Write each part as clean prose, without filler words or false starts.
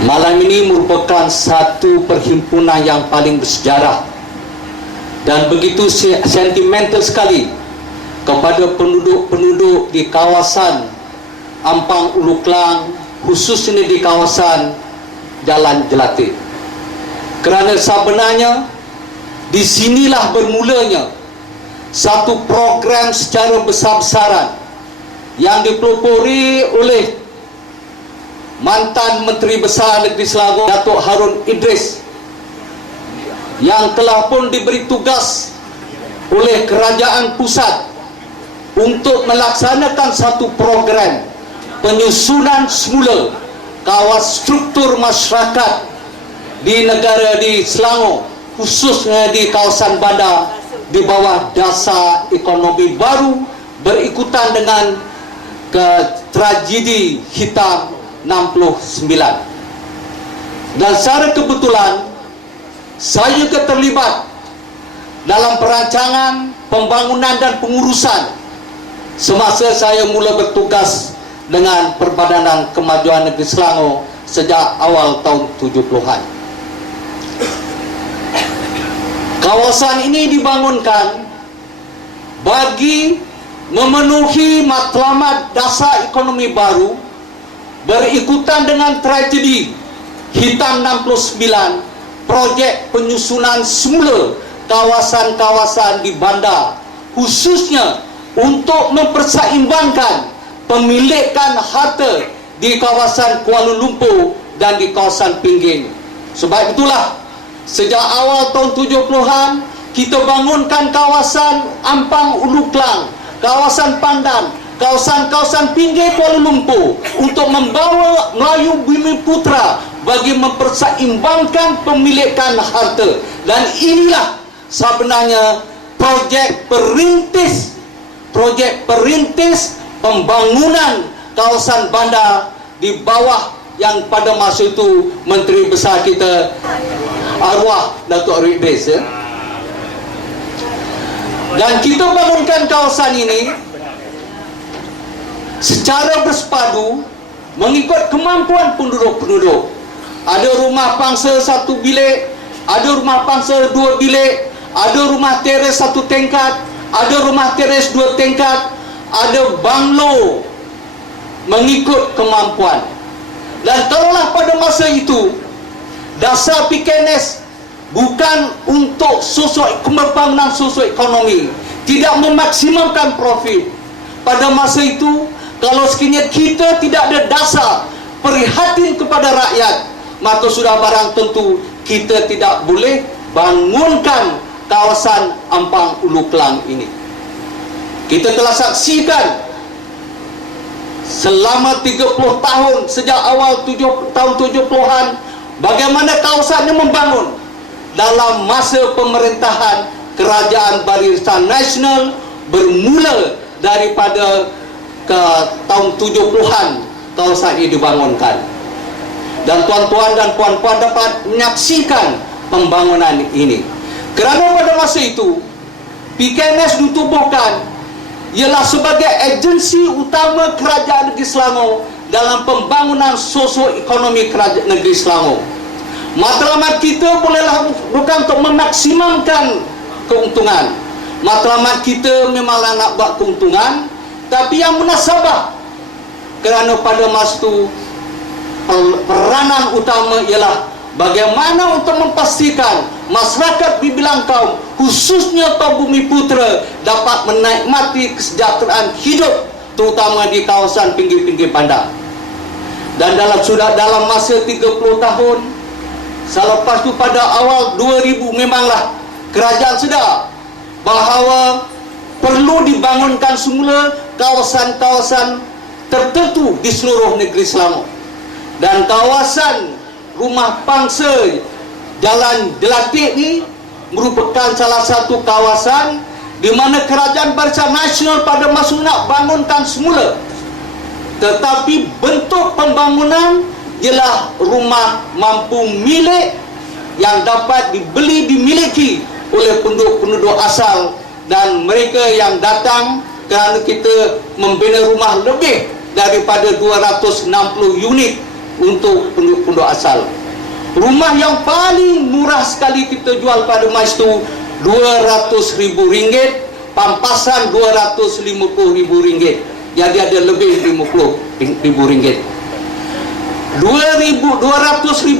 Malam ini merupakan satu perhimpunan yang paling bersejarah dan begitu sentimental sekali kepada penduduk-penduduk di kawasan Ampang Ulu Klang, khususnya di kawasan Jalan Jelati. Kerana sebenarnya di sinilah bermulanya satu program secara besar-besaran yang dipelopori oleh mantan Menteri Besar Negeri Selangor Datuk Harun Idris, yang telah pun diberi tugas oleh kerajaan pusat untuk melaksanakan satu program penyusunan semula kawasan struktur masyarakat di negara di Selangor, khususnya di kawasan bandar di bawah dasar ekonomi baru berikutan dengan tragedi hitam 69. Dan secara kebetulan saya juga terlibat dalam perancangan, pembangunan dan pengurusan semasa saya mula bertugas dengan Perbadanan Kemajuan Negeri Selangor sejak awal tahun 70-an. Kawasan ini dibangunkan bagi memenuhi matlamat dasar ekonomi baru berikutan dengan tragedi hitam 69, projek penyusunan semula kawasan-kawasan di bandar, khususnya untuk memperseimbangkan pemilikan harta di kawasan Kuala Lumpur dan di kawasan pinggir. Sebab itulah sejak awal tahun 70-an kita bangunkan kawasan Ampang Ulu Klang, kawasan Pandan, kawasan-kawasan pinggir Kuala Lumpur untuk membawa Melayu Bumiputra bagi memperseimbangkan pemilikan harta. Dan inilah sebenarnya projek perintis pembangunan kawasan bandar di bawah yang pada masa itu Menteri Besar kita arwah Datuk Idris, ya. Dan kita bangunkan kawasan ini secara bersepadu mengikut kemampuan penduduk-penduduk. Ada rumah pangsa 1 bilik, ada rumah pangsa 2 bilik, ada rumah teres 1 tingkat, ada rumah teres 2 tingkat, ada banglo mengikut kemampuan. Dan kalaulah pada masa itu dasar PKNS bukan untuk pembangunan sosioekonomi, tidak memaksimalkan profit, pada masa itu kalau sekiranya kita tidak ada dasar prihatin kepada rakyat, maka sudah barang tentu kita tidak boleh bangunkan kawasan Ampang Ulu Klang ini. Kita telah saksikan selama 30 tahun sejak awal tahun 70-an bagaimana kawasan ini membangun dalam masa pemerintahan Kerajaan Barisan Nasional bermula daripada ke tahun 70-an kawasan ini dibangunkan. Dan tuan-tuan dan puan-puan dapat menyaksikan pembangunan ini. Kerana pada masa itu PKNS ditubuhkan ialah sebagai agensi utama Kerajaan Negeri Selangor dalam pembangunan sosioekonomi Kerajaan Negeri Selangor. Matlamat kita bolehlah bukan untuk memaksimalkan keuntungan. Matlamat kita memanglah nak buat keuntungan, tapi yang munasabah. Kerana pada masa itu peranan utama ialah bagaimana untuk memastikan masyarakat bibilang kaum, khususnya kaum Bumiputra, dapat menikmati kesejahteraan hidup terutama di kawasan pinggir-pinggir bandar. Dan dalam masa 30 tahun selepas itu pada awal 2000 memanglah kerajaan sedar bahawa perlu dibangunkan semula kawasan-kawasan tertentu di seluruh negeri Selangor. Dan kawasan rumah pangsa Jalan Jelatik ni merupakan salah satu kawasan di mana Kerajaan Barisan Nasional pada masa nak bangunkan semula. Tetapi bentuk pembangunan ialah rumah mampu milik yang dapat dibeli, dimiliki oleh penduduk-penduduk asal, dan mereka yang datang kerana kita membina rumah lebih daripada 260 unit untuk penduduk asal. Rumah yang paling murah sekali kita jual pada mas itu RM200,000, pampasan RM250,000. Jadi ada lebih RM50,000. RM200,000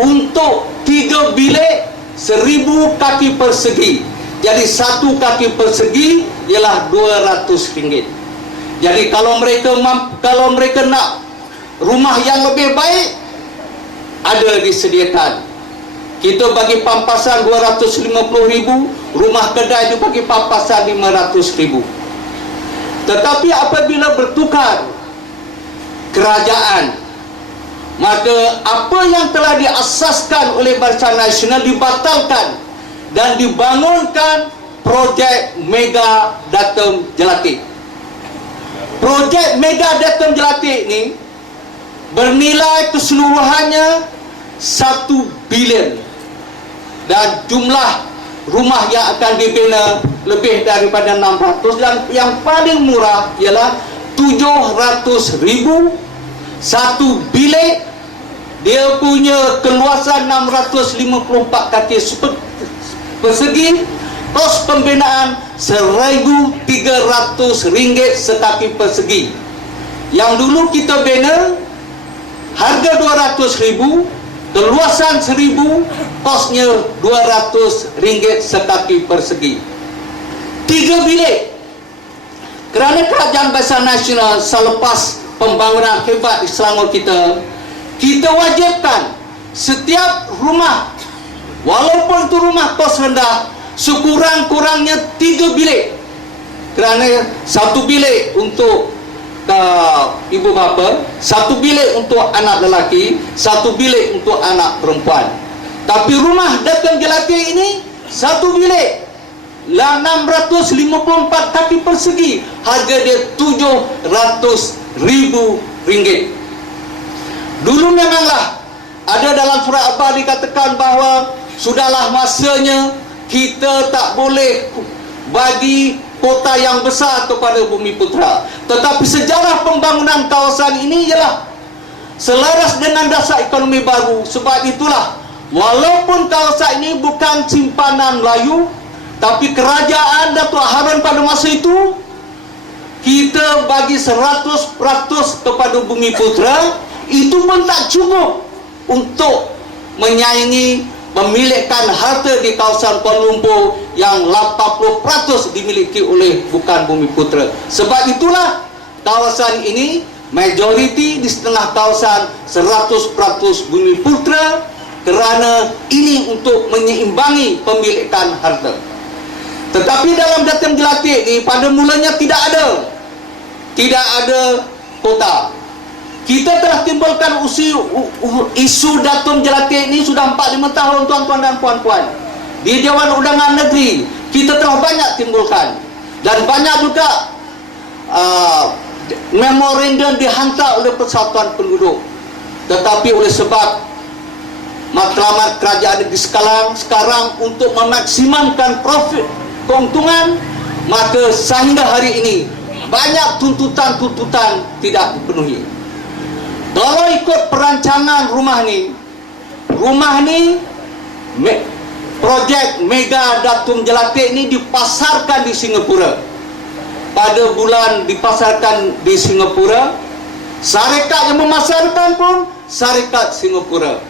untuk 3 bilik 1,000 kaki persegi. Jadi 1 kaki persegi ialah RM200. Jadi kalau mereka nak rumah yang lebih baik, ada disediakan. Kita bagi pampasan RM250,000, rumah kedai itu bagi pampasan RM500,000. Tetapi apabila bertukar kerajaan, maka apa yang telah diasaskan oleh Barisan Nasional dibatalkan dan dibangunkan projek Mega Datum Jelatik. Projek Mega Datum Jelatik ini bernilai keseluruhannya 1 bilion dan jumlah rumah yang akan dibina lebih daripada 600, dan yang paling murah ialah 700,000. 1 bilik dia punya keluasan 654 kaki persegi, kos pembinaan RM1,300 sekaki persegi. Yang dulu kita bina harga 200,000, keluasan 1,000, kosnya RM200 sekaki persegi. 3 bilik. Kerana Kerajaan Barisan Nasional selepas pembangunan hebat di Selangor kita wajibkan setiap rumah, walaupun itu rumah kos rendah, sekurang-kurangnya 3 bilik. Kerana 1 bilik untuk ibu bapa, 1 bilik untuk anak lelaki, 1 bilik untuk anak perempuan. Tapi rumah Datum Jelatik ini 1 bilik lah 654 kaki persegi, harga dia RM700,000. Dulu memanglah ada dalam surat Abah dikatakan bahawa sudahlah masanya kita tak boleh bagi kota yang besar kepada Bumiputera. Tetapi sejarah pembangunan kawasan ini ialah selaras dengan dasar ekonomi baru. Sebab itulah, walaupun kawasan ini bukan simpanan Melayu, tapi kerajaan Datuk Harun pada masa itu, kita bagi 100% kepada Bumiputera. Itu pun tak cukup untuk menyaingi memilihkan harta di kawasan Kuala Lumpur yang 80% dimiliki oleh bukan Bumiputera. Sebab itulah kawasan ini majoriti di setengah kawasan 100% Bumiputera, kerana ini untuk menyeimbangi pemilikan harta. Tetapi dalam Datum Jelatik ini pada mulanya tidak ada kota. Kita telah timbulkan isu Datum Jelatik ini sudah 4-5 tahun, tuan-tuan dan puan-puan. Di Dewan Undangan Negeri kita telah banyak timbulkan, dan banyak juga memorandum dihantar oleh Persatuan Penduduk. Tetapi oleh sebab matlamat kerajaan negeri sekarang untuk memaksimalkan profit, keuntungan, maka sehingga hari ini banyak tuntutan-tuntutan tidak dipenuhi. Kalau ikut perancangan rumah ni, projek Mega Datum Jelatik ni dipasarkan di Singapura. Pada bulan dipasarkan di Singapura, syarikat yang memasarkan pun syarikat Singapura.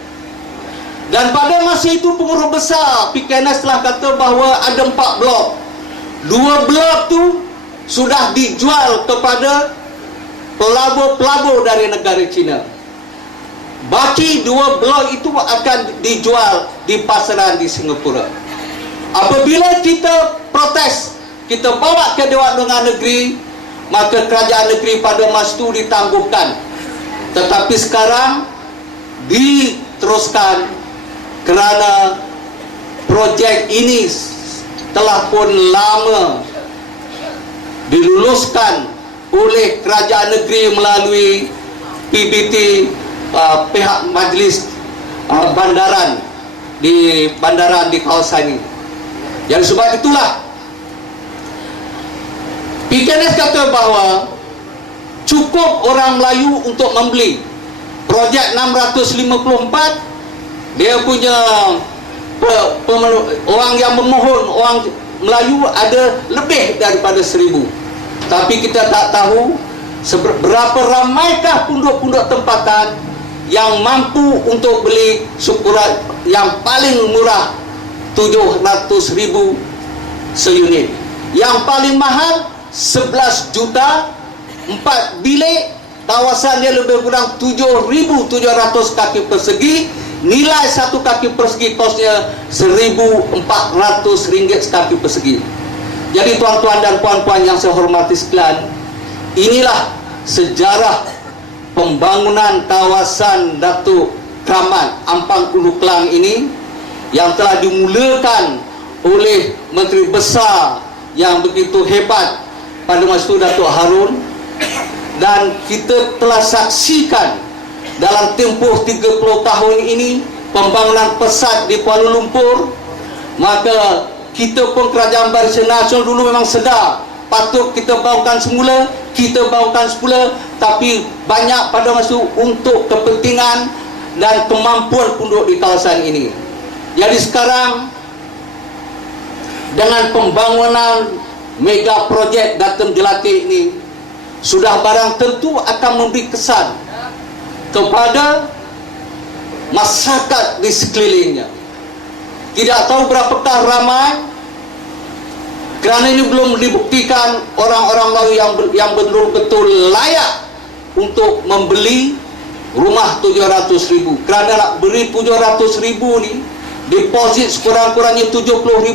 Dan pada masa itu pengurus besar PKNS telah kata bahawa ada 4 blok. 2 blok tu sudah dijual kepada pelabur-pelabur dari negara China. Baki 2 blok itu akan dijual di pasaran di Singapura. Apabila kita protes, kita bawa ke Dewan Undangan Negeri, maka kerajaan negeri pada masa itu ditangguhkan. Tetapi sekarang diteruskan kerana projek ini telah pun lama diluluskan oleh kerajaan negeri melalui PBT, pihak majlis bandaran di kawasan ini. Yang sebab itulah PKNS kata bahawa cukup orang Melayu untuk membeli, projek 654, dia punya orang yang memohon, orang Melayu ada lebih daripada 1000. Tapi kita tak tahu berapa ramaikah pondok-pondok tempatan yang mampu untuk beli syukuran yang paling murah 700.000 seunit. Yang paling mahal 11 juta, 4 bilik, kawasannya lebih kurang 7.700 kaki persegi. Nilai satu kaki persegi kosnya Rp1.400 sekaki persegi. Jadi tuan-tuan dan puan-puan yang saya hormati sekalian, inilah sejarah pembangunan kawasan Datuk Kramat Ampang Ulu Klang ini yang telah dimulakan oleh Menteri Besar yang begitu hebat pada masa itu, Datuk Harun, dan kita telah saksikan dalam tempoh 30 tahun ini pembangunan pesat di Kuala Lumpur. Maka kita pun Kerajaan Barisan Nasional dulu memang sedar patut kita bangunkan semula, kita bangunkan semula, tapi banyak pada masa untuk kepentingan dan kemampuan penduduk di kawasan ini. Jadi sekarang dengan pembangunan mega projek Datum Jelati ini sudah barang tentu akan memberi kesan kepada masyarakat di sekelilingnya. Tidak tahu berapakah ramai, kerana ini belum dibuktikan orang-orang Melayu yang betul-betul layak untuk membeli rumah 700.000. Kerana nak beri 700.000 ni, deposit sekurang-kurangnya RM70.000,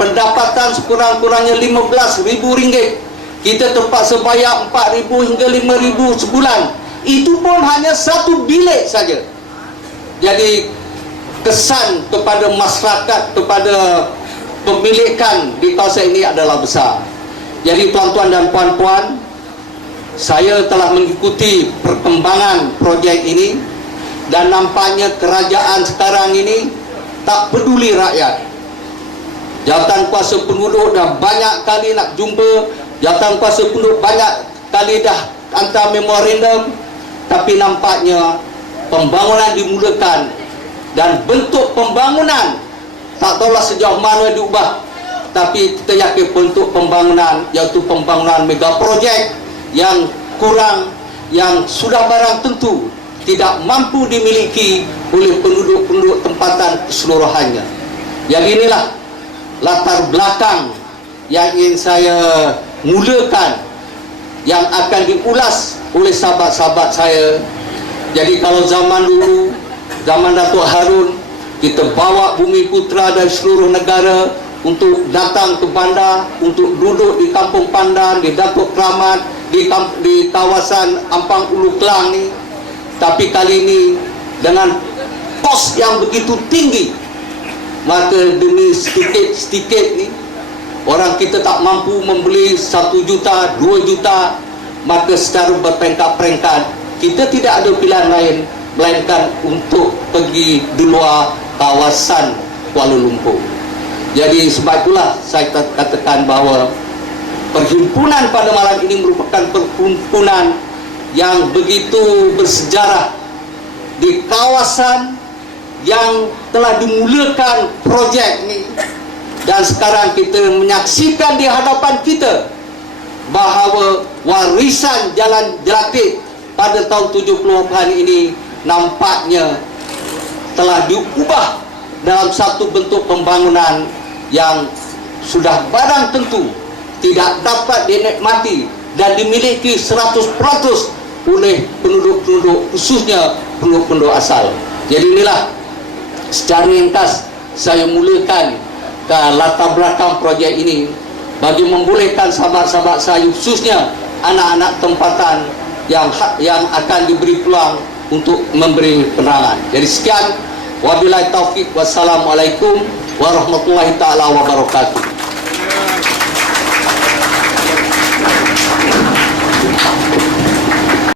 pendapatan sekurang-kurangnya RM15.000. Kita terpaksa bayar RM4.000 hingga RM5.000 sebulan. Itu pun hanya satu bilik saja. Jadi kesan kepada masyarakat, kepada pemilikan di kawasan ini adalah besar. Jadi tuan-tuan dan puan-puan, saya telah mengikuti perkembangan projek ini, dan nampaknya kerajaan sekarang ini tak peduli rakyat. Jawatan kuasa penduduk dah banyak kali nak jumpa, jawatan kuasa penduduk banyak kali dah hantar memorandum, tapi nampaknya pembangunan dimulakan dan bentuk pembangunan tak tahulah sejauh mana diubah, tapi kita yakin bentuk pembangunan iaitu pembangunan mega projek yang kurang, yang sudah barang tentu tidak mampu dimiliki oleh penduduk-penduduk tempatan keseluruhannya. Jadi inilah latar belakang yang ingin saya mulakan, yang akan diulas oleh sahabat-sahabat saya. Jadi kalau zaman dulu, zaman Datuk Harun, kita bawa bumi putra dari seluruh negara untuk datang ke bandar, untuk duduk di Kampung Pandan, di Datuk Kramat, di kawasan Ampang Ulu Klang ni. Tapi kali ini dengan kos yang begitu tinggi, maka demi sedikit-sedikit ni orang kita tak mampu membeli 1 juta, 2 juta, maka secara berperingkat-peringkat kita tidak ada pilihan lain melainkan untuk pergi di luar kawasan Kuala Lumpur. Jadi sebab itulah saya katakan bahawa perhimpunan pada malam ini merupakan perhimpunan yang begitu bersejarah di kawasan yang telah dimulakan projek ini. Dan sekarang kita menyaksikan di hadapan kita bahawa warisan Jalan Jelati pada tahun 70-an ini nampaknya telah diubah dalam satu bentuk pembangunan yang sudah barang tentu tidak dapat dinikmati dan dimiliki 100% oleh penduduk-penduduk, khususnya penduduk-penduduk asal. Jadi inilah secara ringkas saya mulakan ke latar belakang projek ini bagi membolehkan sahabat-sahabat saya, khususnya anak-anak tempatan yang akan diberi peluang untuk memberi penerangan. Jadi sekian, wabillahi taufik, wassalamualaikum warahmatullahi taala wabarakatuh.